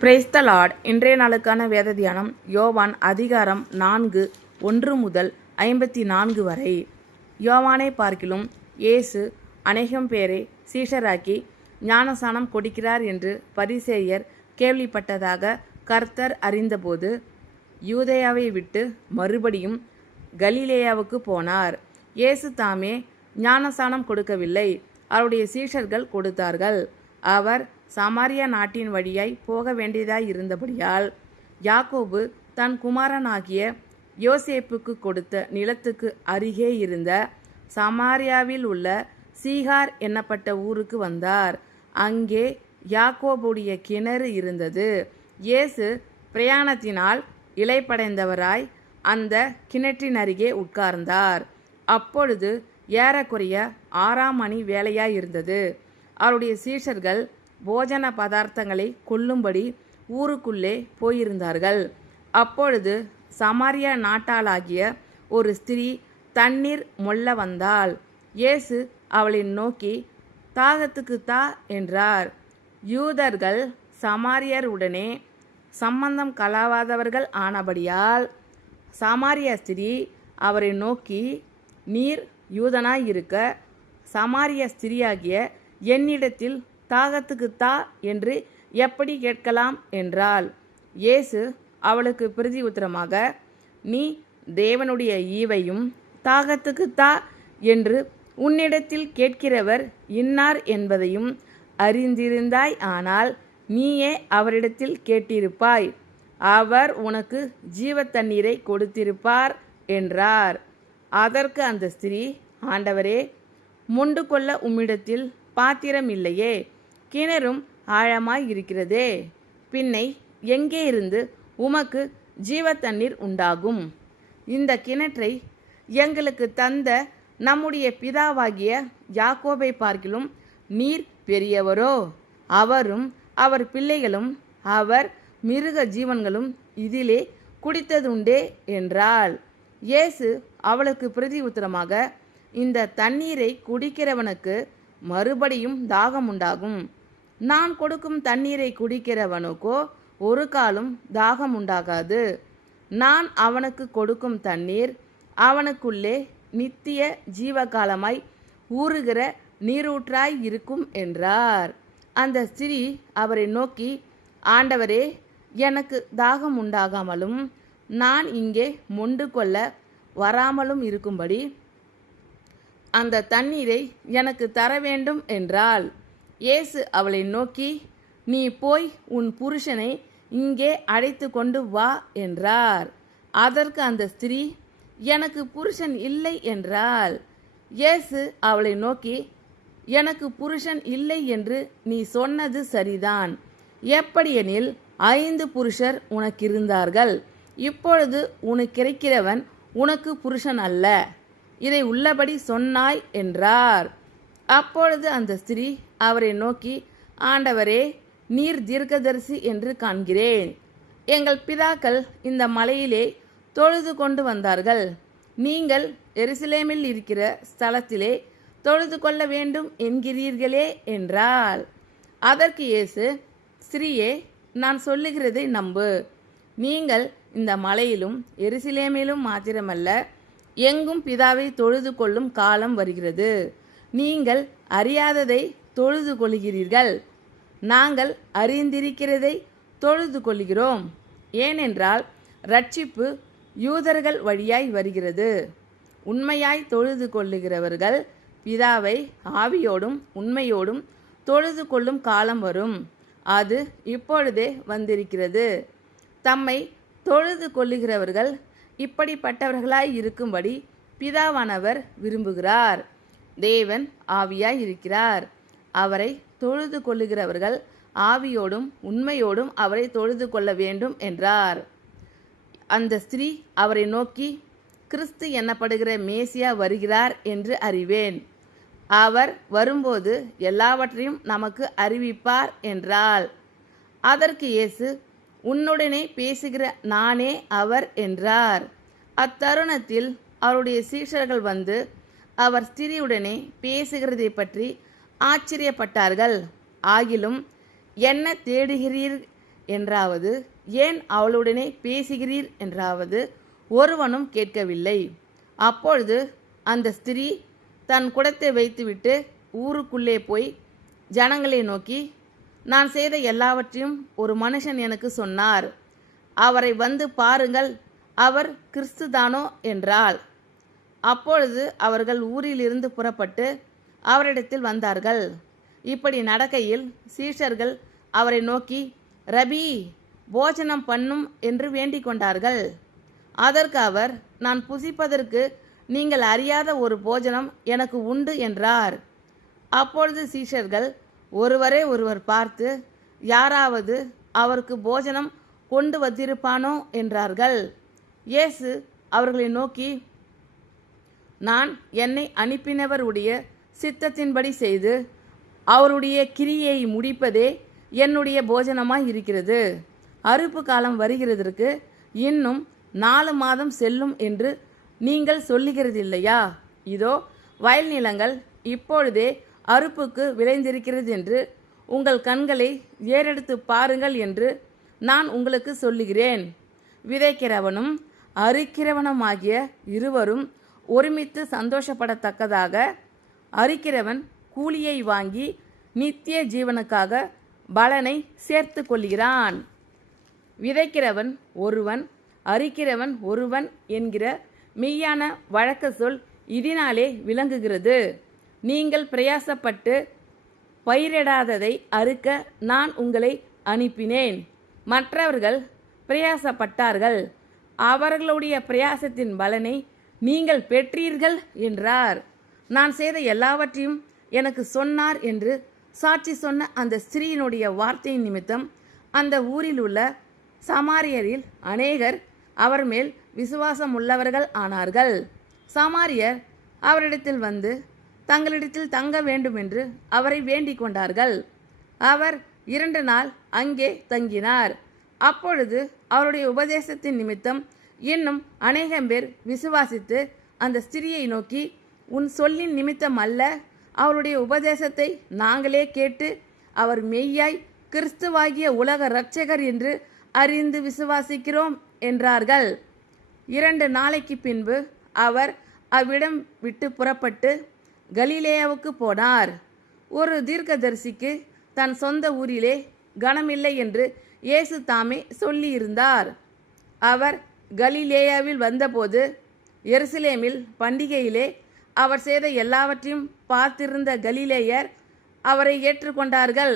Praise the Lord. இன்றைய நாளுக்கான வேத தியானம் யோவான் அதிகாரம் 4 1 முதல் 54 வரை. யோவானை பார்க்கிலும் இயேசு அநேகம் பேரை சீஷராக்கி ஞானசானம் கொடுக்கிறார் என்று பரிசேயர் கேள்விப்பட்டதாக கர்த்தர் அறிந்தபோது யூதேயாவை விட்டு மறுபடியும் கலிலேயாவுக்கு போனார். இயேசு தாமே ஞானசானம் கொடுக்கவில்லை, அவருடைய சீஷர்கள் கொடுத்தார்கள். அவர் சமாரியா நாட்டின் வழியாய் போக வேண்டியதாய் இருந்தபடியால் யாக்கோபு தன் குமாரனாகிய யோசேப்புக்கு கொடுத்த நிலத்துக்கு அருகே இருந்த சமாரியாவில் உள்ள சீகார் என்னப்பட்ட ஊருக்கு வந்தார். அங்கே யாக்கோபுடைய கிணறு இருந்தது. இயேசு பிரயாணத்தினால் இளைப்படைந்தவராய் அந்த கிணற்றின் அருகே உட்கார்ந்தார். அப்பொழுது ஏறக்குறைய 6ஆம் மணி வேளையாயிருந்தது. அவருடைய சீஷர்கள் போஜன பதார்த்தங்களை கொள்ளும்படி ஊருக்குள்ளே போயிருந்தார்கள். அப்பொழுது சமாரியா நாட்டாளாகிய ஒரு ஸ்திரீ தண்ணீர் மொள்ள வந்தாள். இயேசு அவளை நோக்கி, தாகத்துக்கு தா என்றார். யூதர்கள் சமாரியருடனே சம்பந்தம் கலவாதவர்கள் ஆனபடியால் சமாரியா ஸ்திரீ அவரை நோக்கி, நீர் யூதனாயிருக்க சமாரிய ஸ்திரீயாகிய என்னிடத்தில் தாகத்துக்கு தா என்று எப்படி கேட்கலாம் என்றாள். இயேசு அவளுக்கு பிரதி உத்தரமாக, நீ தேவனுடைய ஈவையும் தாகத்துக்கு தா என்று உன்னிடத்தில் கேட்கிறவர் இன்னார் என்பதையும் அறிந்திருந்தாய். ஆனால் நீயே அவரிடத்தில் கேட்டிருப்பாய், அவர் உனக்கு ஜீவ தண்ணீரை கொடுத்திருப்பார் என்றார். அதற்கு அந்த ஸ்திரீ, ஆண்டவரே, மொண்டு கொள்ள உம்மிடத்தில் பாத்திரம் இல்லையே, கிணறும் ஆழமாய் இருக்கிறதே, பின்னை எங்கே இருந்து உமக்கு ஜீவ தண்ணீர் உண்டாகும்? இந்த கிணற்றை எங்களுக்கு தந்த நம்முடைய பிதாவாகிய யாக்கோபை பார்க்கிலும் நீர் பெரியவரோ? அவரும் அவர் பிள்ளைகளும் அவர் மிருக ஜீவன்களும் இதிலே குடித்ததுண்டே என்றாள். இயேசு அவளுக்கு பிரதி உத்தரமாக, இந்த தண்ணீரை குடிக்கிறவனுக்கு மறுபடியும் தாகம் உண்டாகும். நான் கொடுக்கும் தண்ணீரை குடிக்கிறவனுக்கோ ஒரு காலும் தாகம் உண்டாகாது. நான் அவனுக்கு கொடுக்கும் தண்ணீர் அவனுக்குள்ளே நித்திய ஜீவகாலமாய் ஊறுகிற நீரூற்றாய் இருக்கும் என்றார். அந்த ஸ்திரீ அவரை நோக்கி, ஆண்டவரே, எனக்கு தாகம் உண்டாகாமலும் நான் இங்கே மொண்டு கொள்ள வராமலும் இருக்கும்படி அந்த தண்ணீரை எனக்கு தர வேண்டும் என்றாள். இயேசு அவளை நோக்கி, நீ போய் உன் புருஷனை இங்கே அழைத்து கொண்டு வா என்றார். அதற்கு அந்த ஸ்திரீ, எனக்கு புருஷன் இல்லை என்றாள். இயேசு அவளை நோக்கி, எனக்கு புருஷன் இல்லை என்று நீ சொன்னது சரிதான். எப்படியெனில் 5 புருஷர் உனக்கு இருந்தார்கள், இப்பொழுது உனக்கு கிடைக்கிறவன் உனக்கு புருஷன் அல்ல. இதை உள்ளபடி சொன்னாய் என்றார். அப்பொழுது அந்த ஸ்திரீ அவரை நோக்கி, ஆண்டவரே, நீர் தீர்க்கதரிசி என்று காண்கிறேன். எங்கள் பிதாக்கள் இந்த மலையிலே தொழுது கொண்டு வந்தார்கள், நீங்கள் எருசலேமில் இருக்கிற ஸ்தலத்திலே தொழுது கொள்ள வேண்டும் என்கிறீர்களே என்றாள். அதற்கு இயேசு, ஸ்திரீயே, நான் சொல்லுகிறதை நம்பு. நீங்கள் இந்த மலையிலும் எருசலேமிலும் மாத்திரமல்ல, எங்கும் பிதாவை தொழுது கொள்ளும் காலம் வருகிறது. நீங்கள் அறியாததை தொழுது கொள்கிறீர்கள், நாங்கள் அறிந்திருக்கிறதை தொழுது கொள்கிறோம். ஏனென்றால் ரட்சிப்பு யூதர்கள் வழியாய் வருகிறது. உண்மையாய் தொழுது கொள்ளுகிறவர்கள் பிதாவை ஆவியோடும் உண்மையோடும் தொழுது கொள்ளும் காலம் வரும், அது இப்பொழுதே வந்திருக்கிறது. தம்மை தொழுது கொள்ளுகிறவர்கள் இப்படிப்பட்டவர்களாய் இருக்கும்படி பிதாவானவர் விரும்புகிறார். தேவன் ஆவியாய் இருக்கிறார். அவரை தொழுது கொள்ளுகிறவர்கள் ஆவியோடும் உண்மையோடும் அவரை தொழுது கொள்ள வேண்டும் என்றார். அந்த ஸ்திரீ அவரை நோக்கி, கிறிஸ்து என்னப்படுகிற மேசியா வருகிறார் என்று அறிவேன். அவர் வரும்போது எல்லாவற்றையும் நமக்கு அறிவிப்பார் என்றாள். அதற்கு இயேசு, உன்னுடனே பேசுகிற நானே அவர் என்றார். அத்தருணத்தில் அவருடைய சீஷர்கள் வந்து அவர் ஸ்திரீயுடனே பேசுகிறதை பற்றி ஆச்சரியப்பட்டார்கள். ஆகிலும் என்ன தேடுகிறீர் என்றாவது, ஏன் அவளுடனே பேசுகிறீர் என்றாவது ஒருவனும் கேட்கவில்லை. அப்பொழுது அந்த ஸ்திரீ தன் குடத்தை வைத்துவிட்டு ஊருக்குள்ளே போய் ஜனங்களை நோக்கி, நான் செய்த எல்லாவற்றையும் ஒரு மனுஷன் எனக்கு சொன்னார். அவரை வந்து பாருங்கள், அவர் கிறிஸ்துதானோ என்றாள். அப்பொழுது அவர்கள் ஊரிலிருந்து புறப்பட்டு அவரிடத்தில் வந்தார்கள். இப்படி நடக்கையில் சீஷர்கள் அவரை நோக்கி, ரபி, போஜனம் பண்ணும் என்று வேண்டிக் கொண்டார்கள். அதற்கு அவர், நான் புசிப்பதற்கு நீங்கள் அறியாத ஒரு போஜனம் எனக்கு உண்டு என்றார். அப்பொழுது சீஷர்கள் ஒருவரை ஒருவர் பார்த்து, யாராவது அவருக்கு போஜனம் கொண்டு வந்திருப்பானோ என்றார்கள். இயேசு அவர்களை நோக்கி, நான் என்னை அனுப்பினவருடைய சித்தத்தின்படி செய்து அவருடைய கிரியையை முடிப்பதே என்னுடைய போஜனமாய் இருக்கிறது. அறுப்பு காலம் வருகிறதற்கு இன்னும் 4 மாதம் செல்லும் என்று நீங்கள் சொல்லுகிறதில்லையா? இதோ வயல் நிலங்கள் இப்பொழுதே அறுப்புக்கு விளைந்திருக்கிறது என்று உங்கள் கண்களை ஏறெடுத்து பாருங்கள் என்று நான் உங்களுக்கு சொல்லுகிறேன். விதைக்கிறவனும் அறுக்கிறவனுமாகிய இருவரும் ஒருமித்து சந்தோஷப்படத்தக்கதாக அறுக்கிறவன் கூலியை வாங்கி நித்திய ஜீவனுக்காக பலனை சேர்த்து கொள்கிறான். விதைக்கிறவன் ஒருவன், அறுக்கிறவன் ஒருவன் என்கிற மெய்யான வழக்க சொல் இதனாலே விளங்குகிறது. நீங்கள் பிரயாசப்பட்டு பயிரிடாததை அறுக்க நான் உங்களை அனுப்பினேன். மற்றவர்கள் பிரயாசப்பட்டார்கள், அவர்களுடைய பிரயாசத்தின் பலனை நீங்கள் பெற்றீர்கள் என்றார். நான் செய்த எல்லாவற்றையும் எனக்கு சொன்னார் என்று சாட்சி சொன்ன அந்த ஸ்திரீயினுடைய வார்த்தையின் நிமித்தம் அந்த ஊரில் உள்ள சமாரியரில் அநேகர் அவர் மேல் விசுவாசம் உள்ளவர்கள் ஆனார்கள். சமாரியர் அவரிடத்தில் வந்து தங்களிடத்தில் தங்க வேண்டுமென்று அவரை வேண்டிக் கொண்டார்கள். அவர் 2 நாள் அங்கே தங்கினார். அப்பொழுது அவருடைய உபதேசத்தின் நிமித்தம் இன்னும் அநேகம் பேர் விசுவாசித்து அந்த ஸ்திரியை நோக்கி, உன் சொல்லின் நிமித்தம் அல்ல, அவருடைய உபதேசத்தை நாங்களே கேட்டு அவர் மெய்யாய் கிறிஸ்துவாகிய உலக இரட்சகர் என்று அறிந்து விசுவாசிக்கிறோம் என்றார்கள். 2 நாளைக்கு பின்பு அவர் அவ்விடம் விட்டு புறப்பட்டு கலிலேயாவுக்கு போனார். ஒரு தீர்க்கதரிசிக்கு தன் சொந்த ஊரிலே கனமில்லை என்று இயேசு தாமே சொல்லியிருந்தார். அவர் கலிலேயாவில் வந்தபோது எருசலேமில் பண்டிகையிலே அவர் செய்த எல்லாவற்றையும் பார்த்திருந்த கலிலேயர் அவரை ஏற்றுக்கொண்டார்கள்.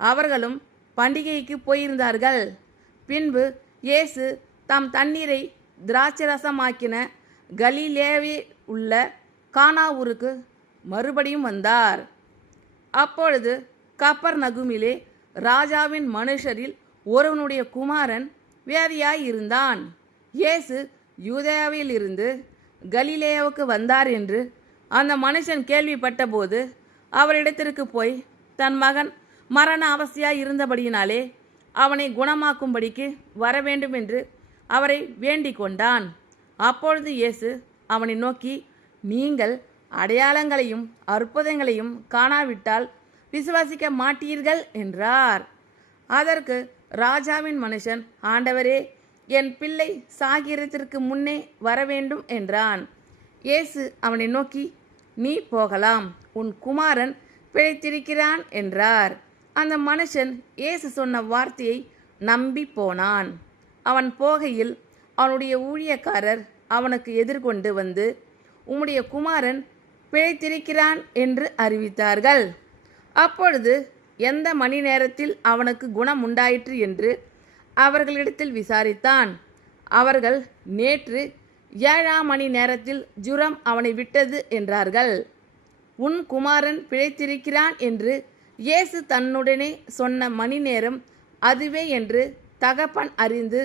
அவர்களும் பண்டிகைக்கு போயிருந்தார்கள். பின்பு இயேசு தாம் தண்ணீரை திராட்சரசமாக்கின கலிலேயாவில் உள்ள கானா ஊருக்கு மறுபடியும் வந்தார். அப்பொழுது கப்பர்நகுமிலே ராஜாவின் மனுஷரில் ஒருவனுடைய குமாரன் வியாதியாய் இருந்தான். இயேசு யூதேயாவில் இருந்து கலிலேயாவுக்கு வந்தார் என்று அந்த மனுஷன் கேள்விப்பட்டபோது அவரிடத்திற்கு போய் தன் மகன் மரண அவஸ்தையாய் இருந்தபடியினாலே அவனை குணமாக்கும்படிக்கு வரவேண்டும் என்று அவரை வேண்டிக் கொண்டான். அப்பொழுது இயேசு அவனை நோக்கி, நீங்கள் அடையாளங்களையும் அற்புதங்களையும் காணாவிட்டால் விசுவாசிக்க மாட்டீர்கள் என்றார். அதற்கு ராஜாவின் மனுஷன், ஆண்டவரே, என் பிள்ளை சாகிறதற்கு முன்னே வரவேண்டும் என்றான். இயேசு அவனை நோக்கி, நீ போகலாம், உன் குமாரன் பிழைத்திருக்கிறான் என்றார். அந்த மனுஷன் இயேசு சொன்ன வார்த்தையை நம்பி போனான். அவன் போகையில் அவனுடைய ஊழியக்காரர் அவனுக்கு எதிர்கொண்டு வந்து, உம்முடைய குமாரன் பிழைத்திருக்கிறான் என்று அறிவித்தார்கள். அப்பொழுது எந்த மணி நேரத்தில் அவனுக்கு குணம் உண்டாயிற்று என்று அவர்களிடத்தில் விசாரித்தான். அவர்கள், நேற்று 7ஆம் மணி நேரத்தில் ஜுரம் அவனை விட்டது என்றார்கள். உன் குமாரன் பிழைத்திருக்கிறான் என்று இயேசு தன்னுடனே சொன்ன மணி நேரம் அதுவே என்று தகப்பன் அறிந்து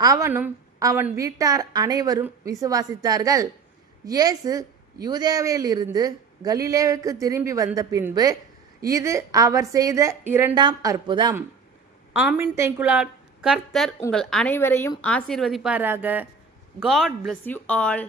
அவனும் அவன் வீட்டார் அனைவரும் விசுவாசித்தார்கள். இயேசு யூதேயாவிலிருந்து கலிலேயாவுக்கு திரும்பி வந்த பின்பு இது அவர் செய்த 2ஆம் அற்புதம். ஆமீன். Thank you Lord. கர்த்தர் உங்கள் அனைவரையும் ஆசீர்வதிப்பாராக. God bless you all.